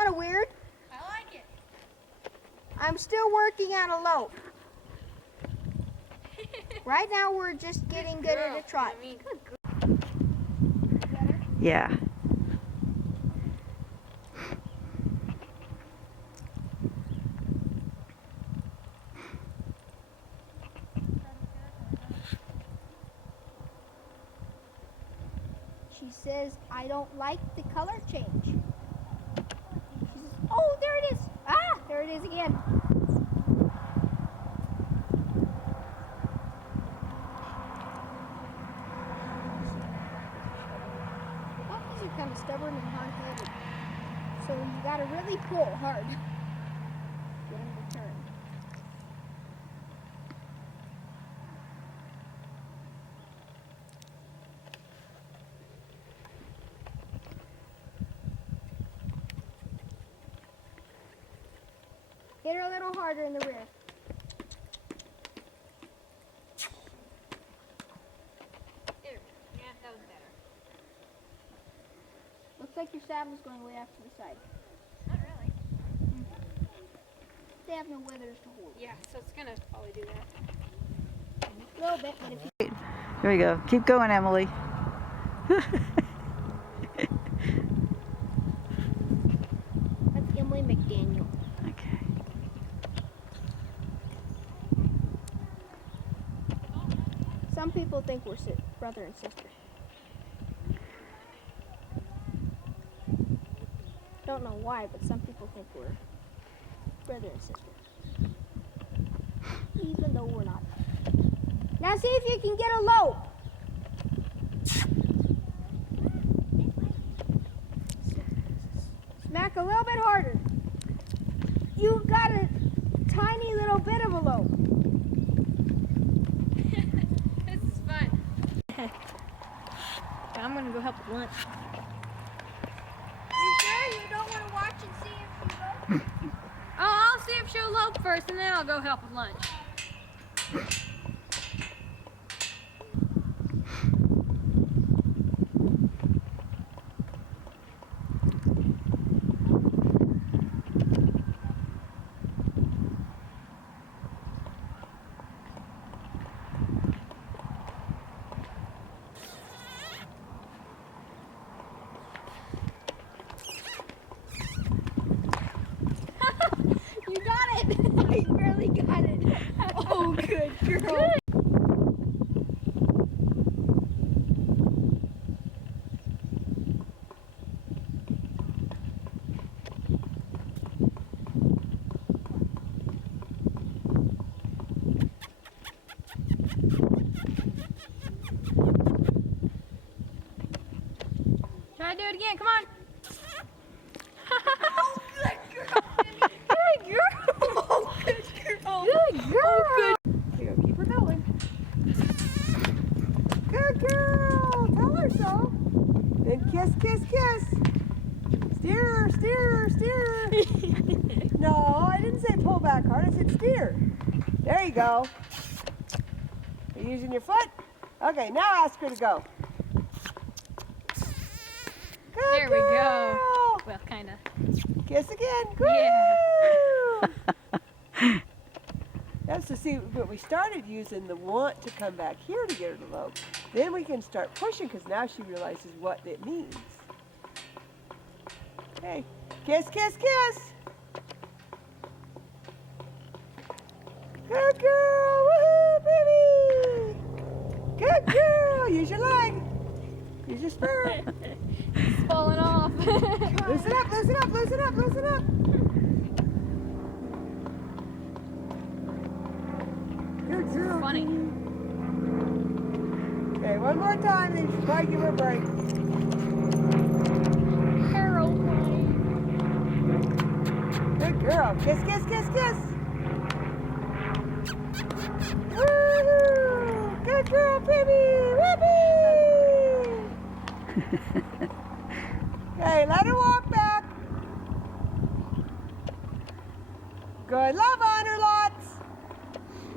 kind of weird. I like it. I'm still working on a lope. Right now we're just getting good at a trot. Yeah. She says, I don't like the color change. She says, oh, there it is. Ah, there it is again. Puppies are kind of stubborn and hard-headed. So you got to really pull hard. Get them to turn. Hit her a little harder in the rear. There. Yeah, that was better. Looks like your saddle's going way off to the side. Not really. They have no withers to hold. Yeah, so it's gonna probably do that. A little bit, but if you... Here we go. Keep going, Emily. That's Emily McDaniel. Okay. Some people think we're brother and sister. Don't know why, but some people think we're brother and sister. Even though we're not. Now see if you can get a lope. Smack a little bit harder. You got a tiny little bit of a lope. This is fun. I'm gonna go help with lunch. You sure you don't want to watch and see if she lopes? Oh, I'll see if she'll lope first, and then I'll go help with lunch. You got it. You barely got it. Oh, good girl. Try to do it again. Come on. Oh, good girl. Good girl. Oh, good girl. Good girl. Here you go. Keep her going. Good girl. Tell her so. Then kiss, kiss, kiss. Steer her, steer her, steer her. No, I didn't say pull back hard. I said steer. There you go. Are you using your foot? Okay, now ask her to go. Good There we go. girl. Well, kind of. Kiss again. Yeah. Woo! That's to see, but we started using the want to come back here to get her to lope. Then we can start pushing because now she realizes what it means. Okay, kiss, kiss, kiss. Good girl, woohoo, baby. Good girl, use your leg. Use your spur. It's falling off. Loosen up, loosen up, loosen up, loosen up. Good girl. Funny. Okay, one more time, then you should probably give her a break. Aeroplane. Good girl. Kiss, kiss, kiss, kiss. Woohoo! Good girl, baby. Whoopee! Okay, let her walk back. Good. Love on her, lots.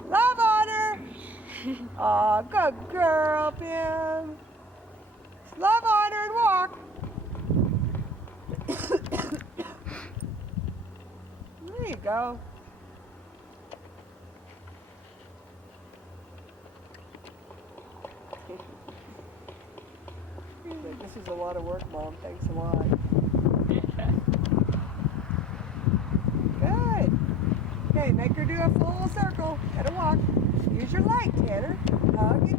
Love on her. Aw, good girl, Pim. Love on her and walk. There you go. This is a lot of work, Mom. Thanks a lot. Good. Okay, make her do a full circle. Gotta walk. Use your leg, Tanner. Hug